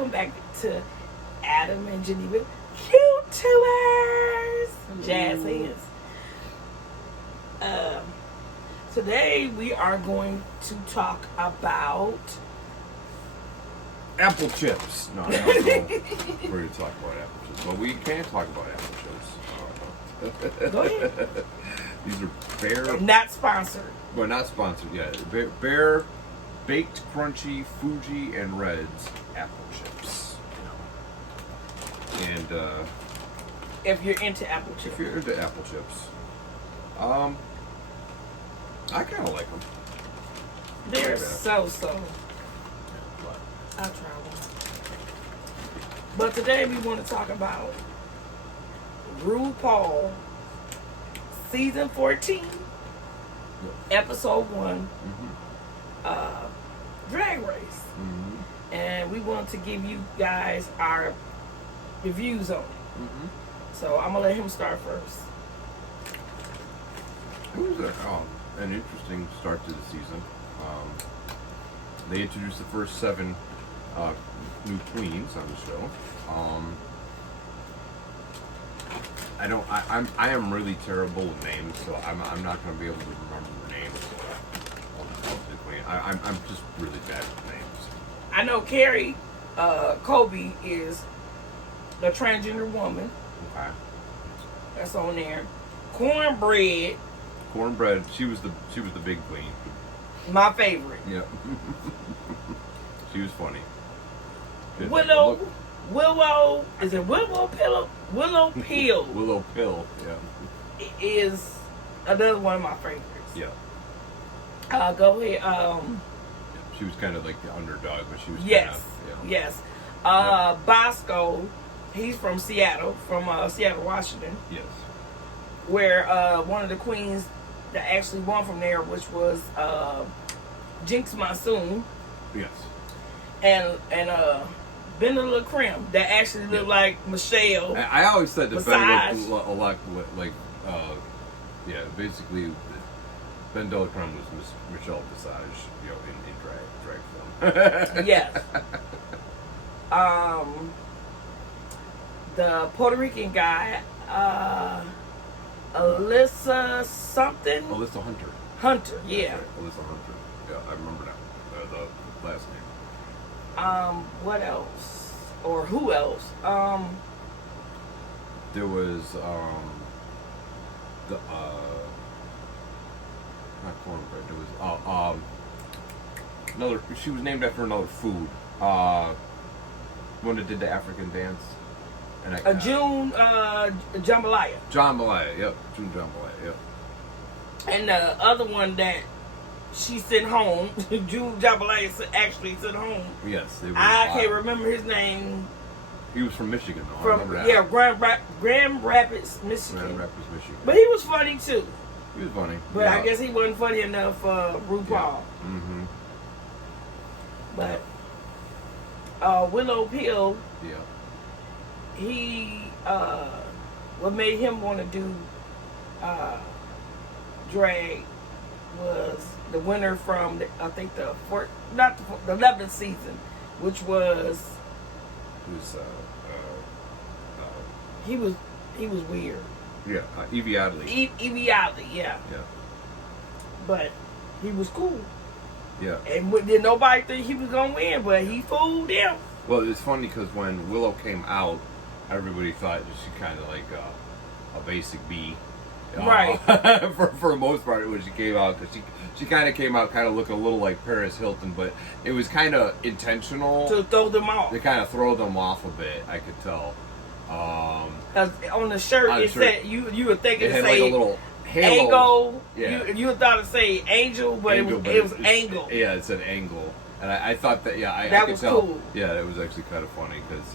welcome back to Adam and Geneva YouTubers, jazz hands. Today we are going to talk about apple chips. No, we're going to talk about apple chips. Well, we can talk about apple chips. Go ahead. These are Bear. Not sponsored. Well, not sponsored. Yeah, Bear baked crunchy Fuji and Reds apple chips. And if you're into apple chips. If you're into apple chips, I kind of like them. They're so. I'll try one. But today we want to talk about RuPaul Season 14, Episode 1, Drag Race. And we want to give you guys our reviews on it. So I'm going to let him start first. It was an interesting start to the season. They introduced the first 7 new queens on the show. I am really terrible with names, so I'm not going to be able to remember the names of the queen. I'm just really bad with names. I know Carrie Colby is the transgender woman. Okay. That's on there. Cornbread. She was the big queen. My favorite. Yeah. She was funny. Willow. Is it Willow Pillow? Willow Pill. Willow Pill. Yeah. Is another one of my favorites. Yeah. Go ahead. She was kind of like the underdog, but she was yes. Yes. Bosco. He's from Seattle, Seattle, Washington. Yes. Where one of the queens that actually won from there, which was Jinx Monsoon. Yes. And Benda La Creme that actually looked like Michelle. I always said that Ben looked a lot like basically Benda La Creme was Michelle Visage, in drag film. Yes. The Puerto Rican guy, Alyssa something. Alyssa Hunter. Hunter, yeah. Right. Alyssa Hunter. Yeah, I remember now. The last name. What else? Or who else? There was not cornbread. There was another. She was named after another food. One that did the African dance. And June Jambalaya. Jambalaya, yep. June Jambalaya, yep. And the other one that she sent home, June Jambalaya actually sent home. Yes, I can't remember his name. He was from Michigan, though. I remember that. Yeah, Grand Rapids, Michigan. Grand Rapids, Michigan. But he was funny too. He was funny. But I guess he wasn't funny enough for RuPaul. Yeah. But Willow Pill. Yeah. He what made him want to do drag was the winner from the 11th season, which was he was weird. Yeah, Evie Oddly. Evie Oddly, yeah. Yeah. But he was cool. Yeah. And did nobody think he was gonna win, but he fooled them. Well, it's funny because when Willow came out, everybody thought that she kind of like a basic B. Right. for the most part, when she came out, because she kind of came out kind of looking a little like Paris Hilton, but it was kind of intentional to throw them off. To kind of throw them off a bit, I could tell. Cause on the shirt it said you were thinking it had say like a little halo. Angle. Yeah. You thought it say angel, but it was angle. Yeah, it said angle, and I thought that I could was tell. Cool. Yeah, it was actually kind of funny because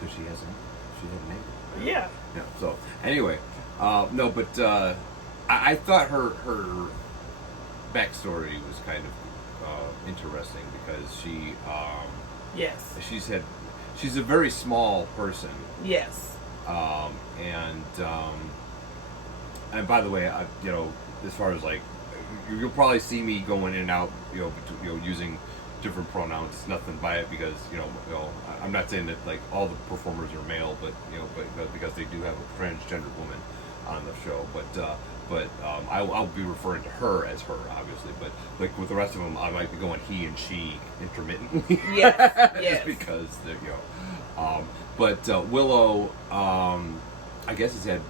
because she had an angle. Yeah. Yeah. So anyway, no, but I thought her backstory was kind of interesting because yes, she's a very small person. Yes. And by the way, as far as like, you'll probably see me going in and out, using different pronouns. Nothing by it because I'm not saying that like all the performers are male, but because they do have a transgender woman on the show. But I'll be referring to her as her, obviously. But like with the rest of them, I might be going he and she intermittently. Yes. Just because they're But Willow, I guess has had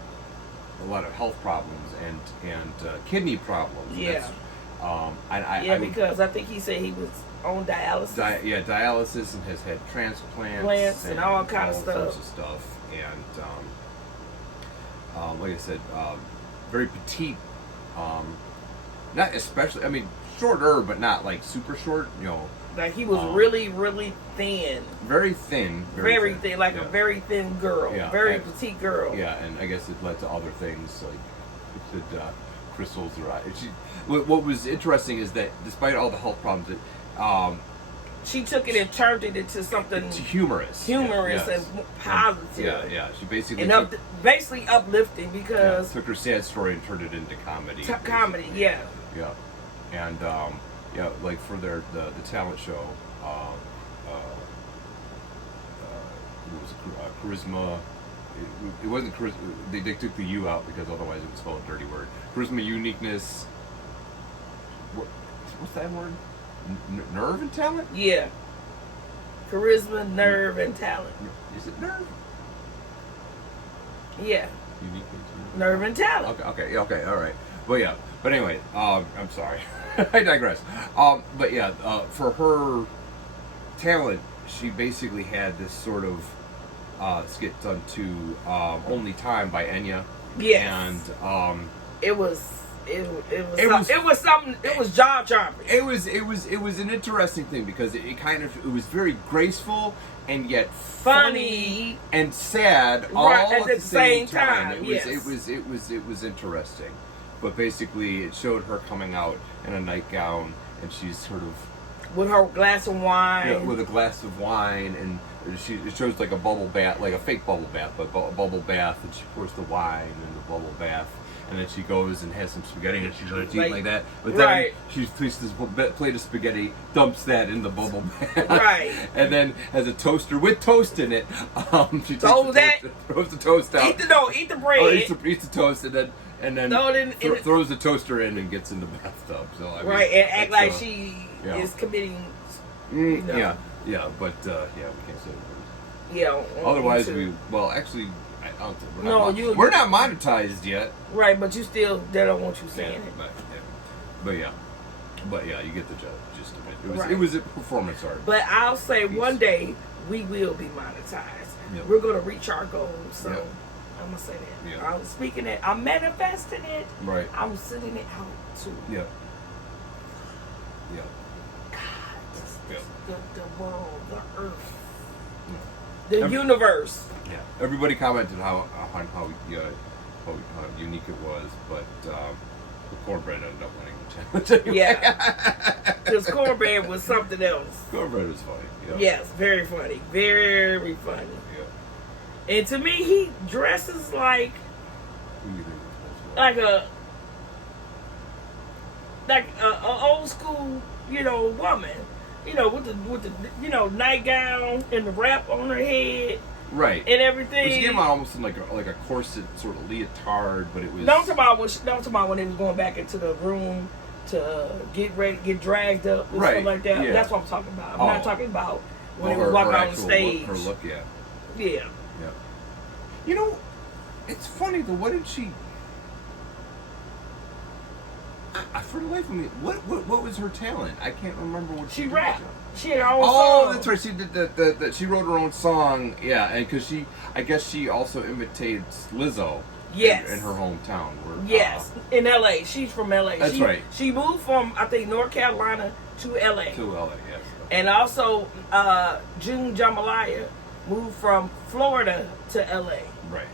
a lot of health problems and kidney problems. Yeah. Because I think he said he was on dialysis. Dialysis, and has had transplants and all kinds of sorts of stuff. And like I said, very petite. Not especially. I mean, shorter, but not like super short. Like he was really, really thin. Very thin. Very thin, like a very thin girl. Yeah, very petite girl. Yeah, and I guess it led to other things like it could crystals or what was interesting is that despite all the health problems, she took it and turned it into something humorous and positive. Yeah. She basically and basically uplifting because took her sad story and turned it into comedy. Comedy, yeah. Yeah, and like for the talent show, it was charisma. It wasn't charisma. They took the U out because otherwise it would spell a dirty word. Charisma, uniqueness. What's that word? Nerve and talent? Yeah. Charisma, nerve, and talent. Is it nerve? Yeah. Uniqueness. Nerve and talent. Okay, all right. But anyway, I'm sorry. I digress. For her talent, she basically had this sort of skit done to "Only Time" by Enya. Yes. And it was something. It was jaw dropping. It was an interesting thing because it was very graceful and yet funny and sad all at the same time. It was interesting. But basically, it showed her coming out in a nightgown, and she's sort of with her glass of wine. Yeah, with a glass of wine, and it shows like a bubble bath, like a fake bubble bath, but a bubble bath, and she pours the wine in the bubble bath, and then she goes and has some spaghetti, and she's going to eat like that. But then she takes this plate of spaghetti, dumps that in the bubble bath, and then has a toaster with toast in it. She throws the toast out. Eat the bread. Eats the toast, and then throws the toaster in and gets in the bathtub. So and act like she is committing. Yeah, but we can't say that. Yeah. Otherwise, we're not monetized yet. Right, but they don't want you saying it. But you get the gist of it. It was a performance art. But I'll say one day we will be monetized. Yep. We're gonna reach our goals. So. Yep. I'm gonna say that. Yeah. I'm speaking it. I'm manifesting it. Right. I'm sending it out to. Yeah. God, the world, the earth, the universe. Yeah. Everybody commented how unique it was, but the cornbread ended up winning the challenge. Anyway. Yeah. Because cornbread was something else. Cornbread was funny. Yeah. Yes, very funny, very funny. Yeah. And to me, he dresses like a old school, woman, with the nightgown and the wrap on her head, right, and everything. She came out almost in like a corset sort of leotard, but it was. Don't talk about when they was going back into the room to get ready, get dragged up, and stuff like that. Yeah. That's what I'm talking about. I'm not talking about when they was walking on the stage. Her look, yeah. Yeah. Yeah. It's funny though. What did she? For the life of me, what was her talent? I can't remember what she rapped. She had her own song. That's right. She did she wrote her own song. Yeah, and because I guess she also imitates Lizzo. Yes. In her hometown. Yes, in L.A. She's from L.A. That's right. She moved from I think North Carolina to L.A. Yes. And also, June Jambalaya moved from Florida to L.A. Right.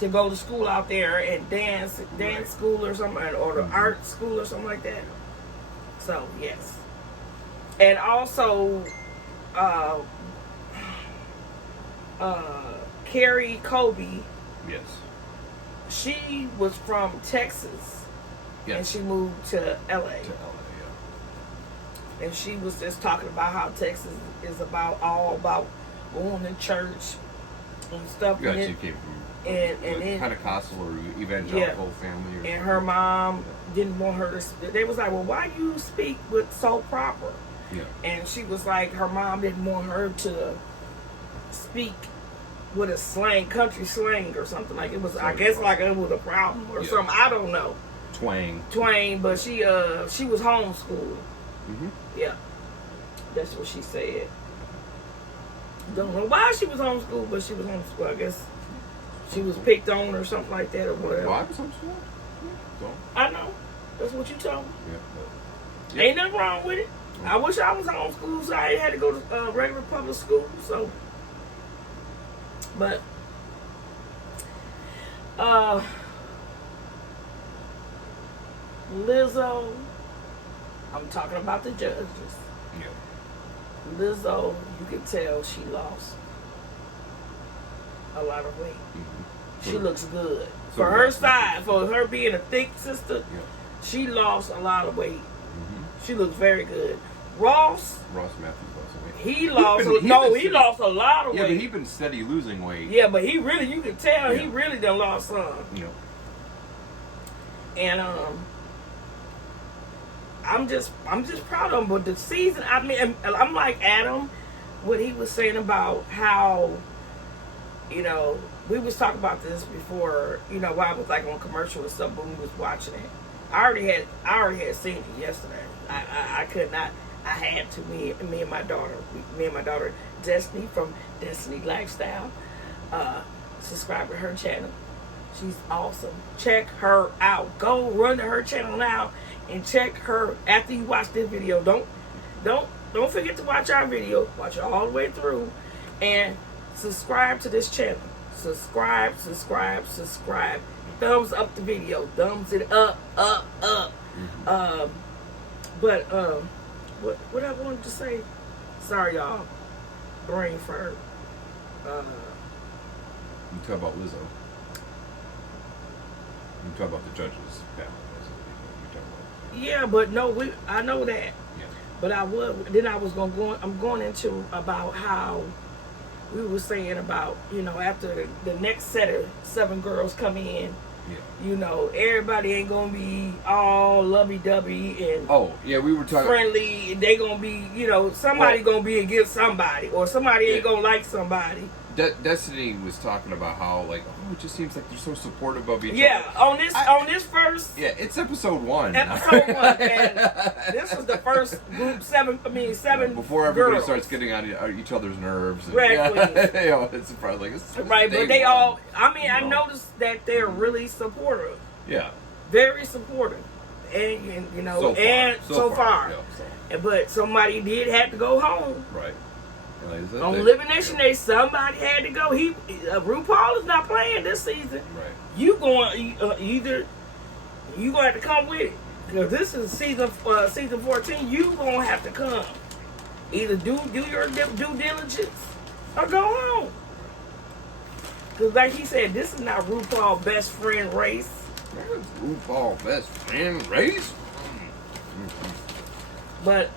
To go to school out there and dance school or something, or the art school or something like that. So yes, and also Carrie Colby. Yes. She was from Texas. Yes. And she moved to LA. and she was just talking about how Texas is all about going to church and stuff. You actually came from then Pentecostal or evangelical family. Or and her mom didn't want her to. They was like, well, why you speak with so proper? Yeah. And she was like, her mom didn't want her to speak with a slang, country slang or something. Like it was, I guess, like it was a problem or something. I don't know. Twang, but she was homeschooled. Mm-hmm. Yeah, that's what she said. Don't know why she was homeschooled, but she was homeschooled. I guess she was picked on or something like that or whatever. Why was homeschooled? So. I know. That's what you told me. Yeah. Ain't nothing wrong with it. I wish I was homeschooled, so I had to go to regular public school. So, but Lizzo, I'm talking about the judges. Yeah. Lizzo, you can tell she lost a lot of weight. Mm-hmm. She looks good. For her side, for her being a thick sister, she lost a lot of weight. Mm-hmm. She looks very good. Ross Matthews lost weight. He lost a lot of weight. Yeah, but he's been steady losing weight. Yeah, but he really, you can tell he really done lost some. Yeah. And I'm just proud of him. But the season, I mean, I'm like Adam, what he was saying about how, you know, we was talking about this before, you know, while I was like on commercial and stuff, when we was watching it. I already had seen it yesterday. I could not. I had to. Me and my daughter, Destiny from Destiny Lifestyle. Subscribe to her channel. She's awesome. Check her out. Go run to her channel now and check her after you watch this video. Don't forget to watch our video. Watch it all the way through and subscribe to this channel. Subscribe. Thumbs up the video. Thumbs it up. Mm-hmm. What I wanted to say. Sorry, y'all. Brain fart. You talk about Lizzo. You talk about the judges. Yeah, but no, I know that. Yeah. But I'm going into about how we were saying about, you know, after the next set of 7 girls come in, you know, everybody ain't gonna be all lovey-dovey and we were talking friendly. They gonna be, you know, somebody gonna be against somebody, or somebody ain't gonna like somebody. Destiny was talking about how, like, it just seems like they're so supportive of each other. Yeah, on this first. Yeah, it's episode 1. Episode 1, and this is the first group 7. Before everybody girls. Starts getting on each other's nerves. And, exactly. You know, it's surprising. Right, but they all. I mean, I noticed that they're really supportive. Yeah. Very supportive, and you know, so far. Yeah, but somebody did have to go home. Right. On Elimination Day, somebody had to go. RuPaul is not playing this season. Right. You going either you gonna have to come with it, because this is season 14. You gonna have to come. Either do your due diligence or go home. Because like he said, this is not RuPaul best friend race. RuPaul best friend race. But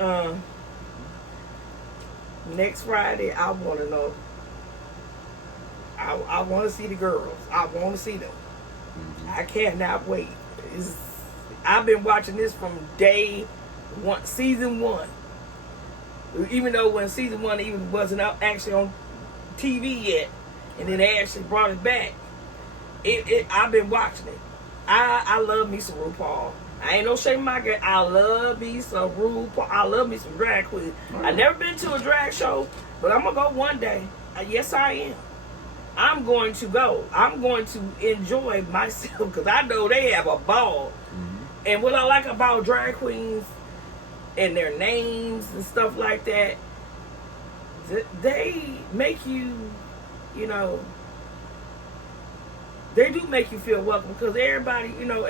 next Friday, I want to know. I want to see the girls. I want to see them. Mm-hmm. I cannot wait. I've been watching this from day 1, season 1. Even though when season 1 even wasn't actually on TV yet, and then they actually brought it back. I've been watching it. I love me some RuPaul. I ain't no shame in my game. I love me some RuPaul. I love me some drag queen. I've never been to a drag show, but I'm going to go one day. Yes, I am. I'm going to go. I'm going to enjoy myself because I know they have a ball. Mm-hmm. And what I like about drag queens and their names and stuff like that, they make you, you know, they do make you feel welcome because everybody, you know,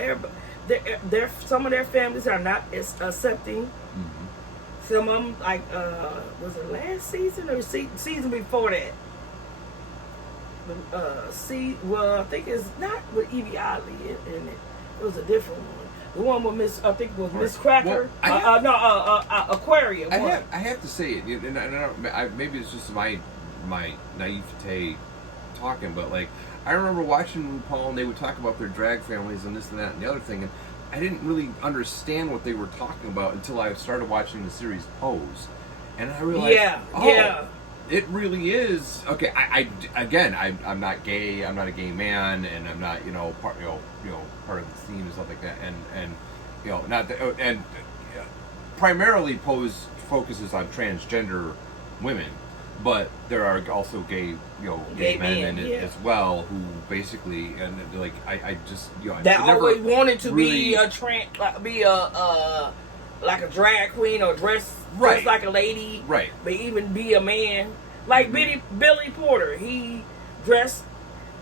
some of their families are not accepting. Mm-hmm. Some of them, like, was it last season or season before that? Well, I think it's not with Evie Oddly in it. It was a different one. The one with I think it was Miss Cracker. Well, Aquarium. I have to say it, and maybe it's just my naivete talking, but like I remember watching RuPaul and they would talk about their drag families and this and that and the other thing, and I didn't really understand what they were talking about until I started watching the series Pose, and I realized, it really is okay. I'm not gay. I'm not a gay man, and I'm not part of the scene and stuff like that. And primarily Pose focuses on transgender women, but there are also gay men in it as well who basically I just that always wanted to really be like a drag queen or dress like a lady, right? But even be a man, like Billy Porter, he dressed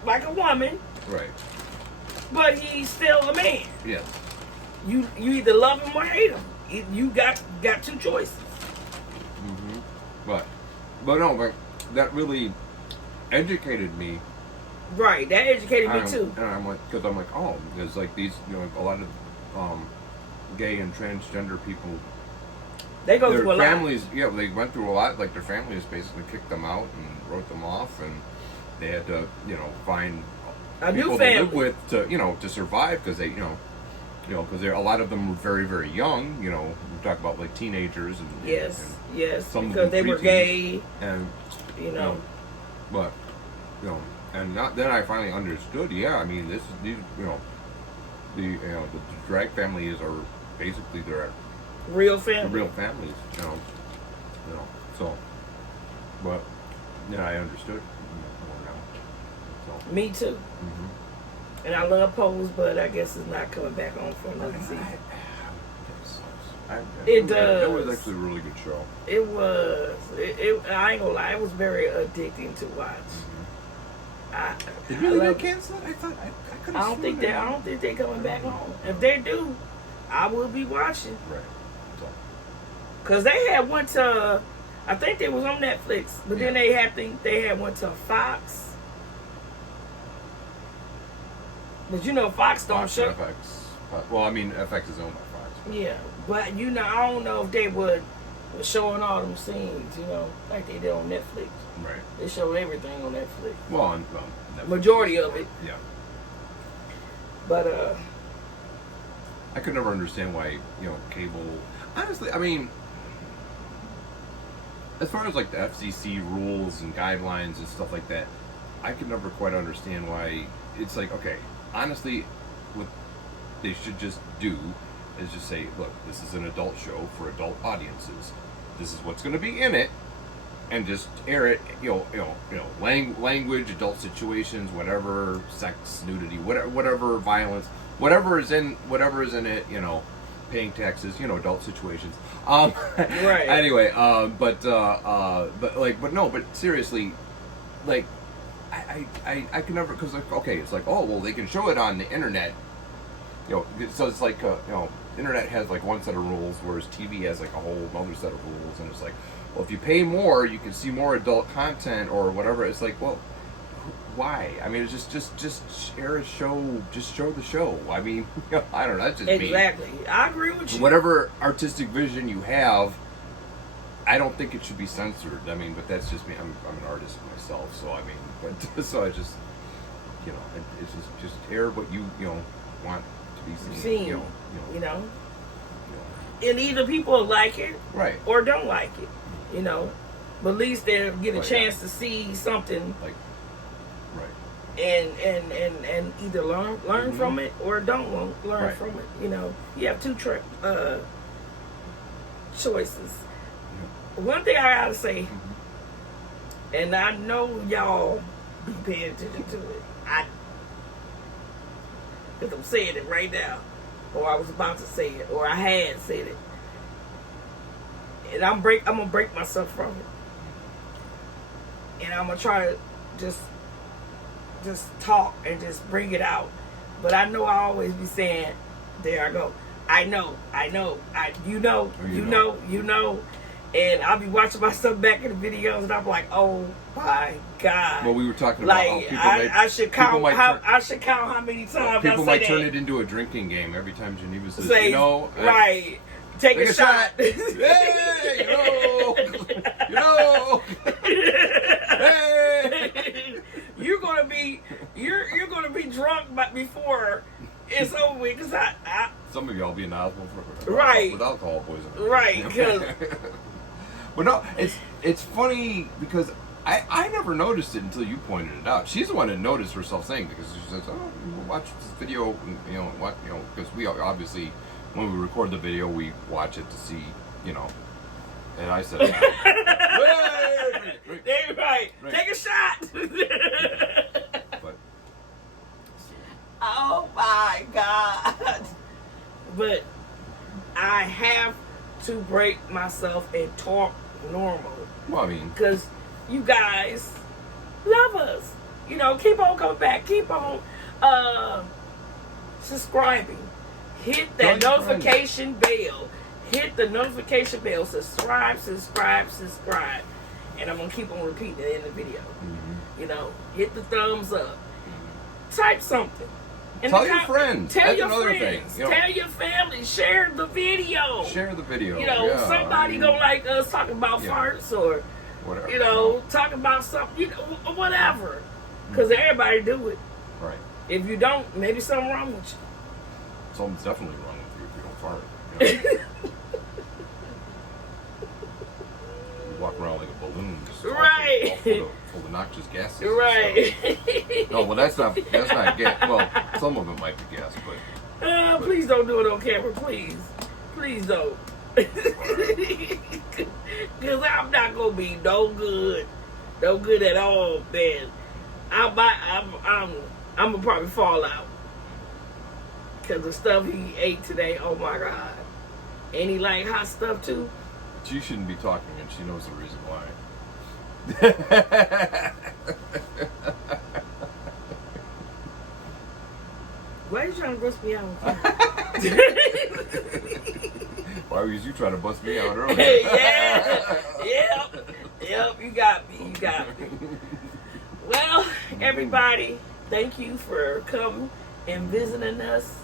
like a woman, right? But he's still a man. Yeah. You either love him or hate him. You got two choices. Mm-hmm. But that really educated me. Right, that educated me too. And I'm like, oh, there's like these, a lot of gay and transgender people. They go through a families, lot. Yeah, they went through a lot. Like their families basically kicked them out and wrote them off, and they had to, find a people new family to live with to survive because they, because a lot of them were very, very young. We talk about like teenagers and yes, some because they were gay and but and then I finally understood. Yeah, I mean the drag families are basically their real families. Real families, So, but I understood more now. So. Me too. Mm-hmm. And I love Pose, but I guess it's not coming back on for another season. It does. It was actually a really good show. It was. I ain't gonna lie. It was very addicting to watch. They really did cancel it? I thought I could have. I don't think they're coming back on. If they do, I will be watching. Right. Cause they had one to, I think they was on Netflix, but then they had one to Fox. But Fox don't show. FX. Well, I mean, FX is owned by Fox. Yeah, but I don't know if they would showing all them scenes, like they did on Netflix. Right. They show everything on Netflix. Well, on Netflix. Majority of it. Yeah. But I could never understand why cable. Honestly, I mean, as far as like the FCC rules and guidelines and stuff like that, I could never quite understand why it's like, okay, honestly, what they should just do is just say, look, this is an adult show for adult audiences. This is what's going to be in it, and just air it. Language, adult situations, whatever, sex, nudity, whatever violence, whatever is in it. Paying taxes, adult situations. Right. Anyway, but seriously, like, I can never, because okay, it's like, oh well, they can show it on the internet. So it's like internet has like one set of rules, whereas TV has like a whole other set of rules, and it's like, well, if you pay more, you can see more adult content or whatever. It's like, well, why? I mean, it's just share a show, just show the show. I mean, I don't know. That's just exactly. me. I agree with you. Whatever artistic vision you have, I don't think it should be censored. I mean, but that's just me. I'm an artist myself, so I mean, but so I just, it's just air what you want to be seen. And either people like it, right, or don't like it. But at least they'll get a chance to see something. Like, right. And either learn mm-hmm. from it or don't learn right. from it. You have two choices. Yeah. One thing I gotta say, mm-hmm. and I know y'all be paying attention to it. Because I'm saying it right now, or I was about to say it, or I had said it, and I'm gonna break myself from it, and I'm gonna try to just talk and just bring it out. But I know I always be saying, there I go. I know, And I'll be watching myself back in the videos, and I'm like, oh my God. Well, we were talking about how like people I should count how many times people I say might that. turn it into a drinking game every time Geneva says, Say, you know, right. Take a shot. Hey, you know, hey. You're gonna be drunk, but before it's over with, because I some of y'all be in the hospital for right with alcohol poisoning. Right, because but no, it's funny because I never noticed it until you pointed it out. She's the one that noticed herself saying, because she says, "Oh, watch this video," and, because we obviously, when we record the video, we watch it to see, And I said, "Hey, right, take a shot." But oh my God! But I have to break myself and talk normal. Well, I mean, because you guys love us. Keep on coming back. Keep on subscribing. Hit that notification bell. Hit the notification bell. Subscribe. And I'm going to keep on repeating it in the video. Mm-hmm. Hit the thumbs up. Mm-hmm. Type something. Tell your friends. Tell That's your another friends. thing. Tell your family. Share the video. Somebody gonna like us talking about farts or whatever. Talking about something, whatever. Because everybody do it. Right. If you don't, maybe something wrong with you. Something's definitely wrong with you if you don't fart. You walk around like a balloon, just right. Full of noxious gases. Right. No, well, that's not gas. Well, some of it might be gas, but please don't do it on camera, please don't. Because I'm not gonna be no good at all, man. I'm gonna probably fall out because the stuff he ate today. Oh my God! And he like hot stuff too. She shouldn't be talking, and she knows the reason why. Why are you trying to bust me out? Why was you trying to bust me out earlier? Yep, you got me. Well, everybody, thank you for coming and visiting us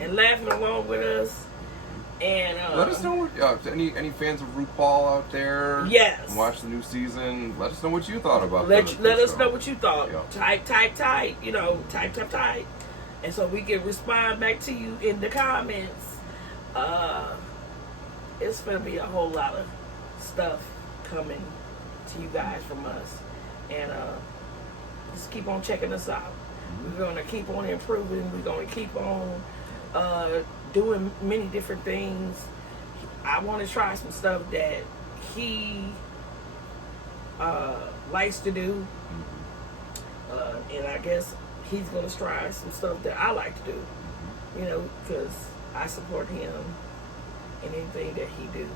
and laughing along with us. And let us know any fans of RuPaul out there. Yes. Watch the new season. Let us know what you thought about Let us know what you thought. Yeah. Type. Type. And so we can respond back to you in the comments. It's going to be a whole lot of stuff coming to you guys from us. And just keep on checking us out. We're going to keep on improving. We're going to keep on doing many different things. I want to try some stuff that he likes to do. And I guess he's going to try some stuff that I like to do. Because I support him in anything that he do.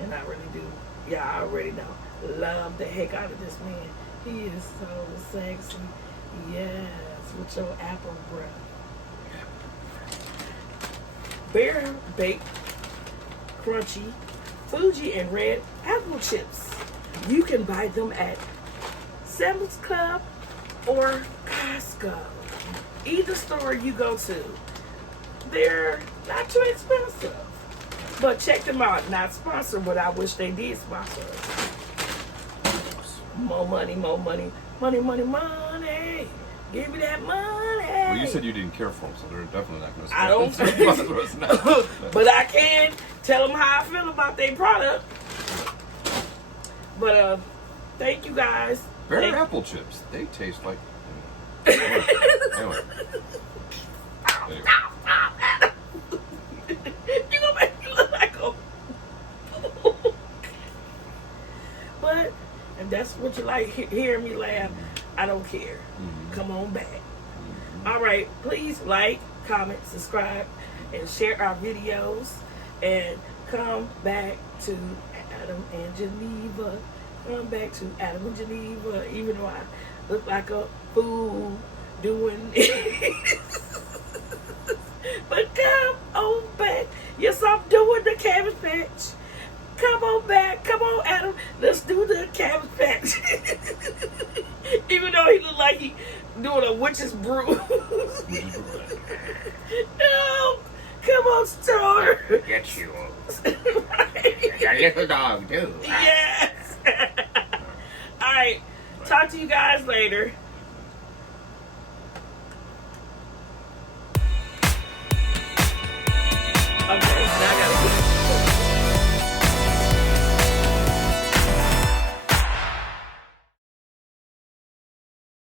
And I really do. Yeah, I already know. Love the heck out of this man. He is so sexy. Yes, with your apple breath. Bear baked, crunchy, Fuji and red apple chips. You can buy them at Sam's Club or Costco. Either store you go to. They're not too expensive. But check them out. Not sponsored, but I wish they did sponsor us. More money. Give me that money. Well, you said you didn't care for them, so they're definitely not going to I don't sponsor us now. But I can tell them how I feel about their product. But thank you guys. Bear apple chips. They taste like... Anyway. You gonna make me look like a... But if that's what you like, hearing me laugh, I don't care. Come on back. All right, please like, comment, subscribe, and share our videos. And come back to Adam and Geneva. Come back to Adam and Geneva, even though I look like a fool doing it. But come on back. Yes, I'm doing the Cabbage Patch. come on back. Come on, Adam. Let's do the Cabbage Patch. Even though he looked like he doing a witch's brew. No. Come on, Star. Get you. Right. Your little dog, too. Yes. All right. Talk to you guys later. Okay, now I gotta